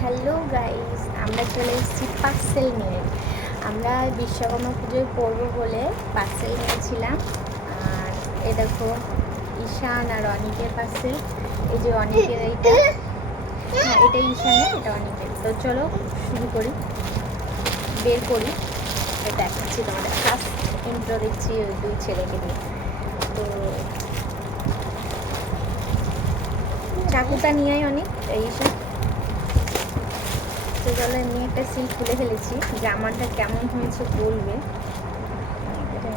Hello guys, আমরা চলে এসেছি পার্সেল নিয়ে। আমরা বিশ্বকর্মা পুজোয় পরবো বলে পার্সেল নিয়েছিলাম। আর এ দেখো, ঈশান আর অনিকের পার্সেল এই যে অনিকের এইটা। হ্যাঁ এটা ঈশানের, এটা অনিকের। তো চলো শুরু করি। বের করি। দেখাচ্ছি তোমাদের। ফার্স্ট ইন্ট্রো দিচ্ছি ওই দুই ছেলেকে নিয়ে। তো চাকুটা নিয়ে অনেক, এই ঈশান। তো চলো এমনি একটা সিল খুলে ফেলেছি। জামাটা কেমন হয়েছে বলবে? এটা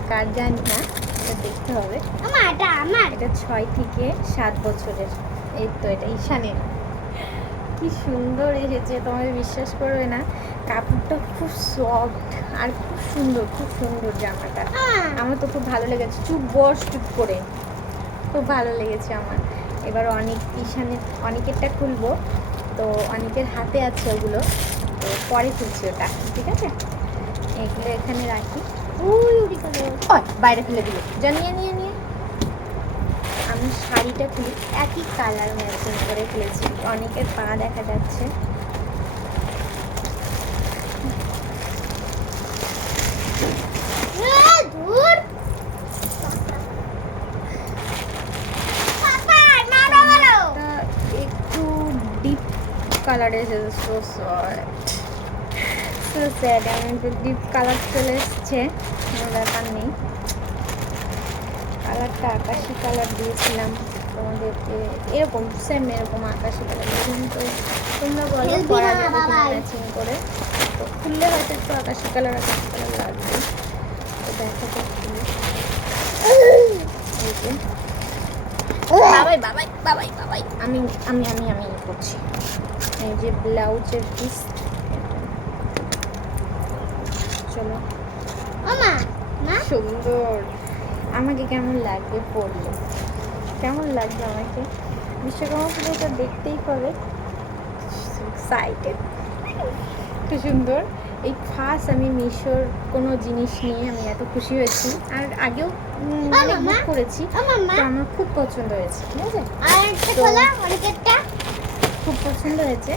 কার জানি না এটা দেখতে হবে। এটা ছয় থেকে সাত বছরের। এই তো এটা ঈশানের। কি সুন্দর এসেছে তোমাদের বিশ্বাস করবে না কাপড়টা খুব সফট আর খুব সুন্দর খুব সুন্দর জামাটা। আমার তো খুব ভালো লেগেছে। চুপ বস চুপ করে। খুব ভালো লেগেছে আমার। এবার অনেক ঈশানের অনেকেরটা খুলবো। তো অনেকের হাতে আছে ওগুলো। তো পরে খুলছি ওটা ঠিক আছে? এগুলো এখানে রাখি। ওই, বাইরে ফেলে দিল। জানিয়ে নিয়ে নিয়ে। আমি শাড়িটা খুলি একই কালার ম্যাচিং করে ফেলেছি। অনেকের পা দেখা যাচ্ছে। একটু ডিপ কালার এসেছে সো সো স্যাড আমি একটু ডিপ কালার চলে এসছে কোনো ব্যাপার নেই। কালারটা আকাশি কালার দিয়েছিলাম। তোমাদেরকে এরকম সেম এরকম আকাশি কালার কিন্তু তোমরা বলো খেলবি করা যাবে ম্যাচিং করে। তো খুললে হয়তো একটু আকাশি কালার আকাশি কালার লাগবে। তো দেখা যাক খুলে। বাবাই বাবাই বাবাই বাবাই। আমি আমি আমি আমি করছি। এই যে ব্লাউজের পিস চলো। মা। সুন্দর। আমাকে কেমন লাগবে পড়লে? কেমন লাগবে আমাকে? বিশ্বকর্মা পুজো পুজোটা দেখতেই পাবে। খুব সুন্দর। এই ফার্স্ট আমি মিশোর কোনো জিনিস নিয়ে আমি এত খুশি হয়েছি। আর আগেও অনেক বুক করেছি তো আমার খুব পছন্দ হয়েছে ঠিক আছে? খুব পছন্দ হয়েছে।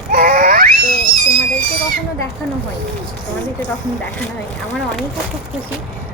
তো তোমাদেরকে কখনো দেখানো হয়নি। তোমাদেরকে কখনো দেখানো হয়নি। আমার অনেকটা খুব খুশি।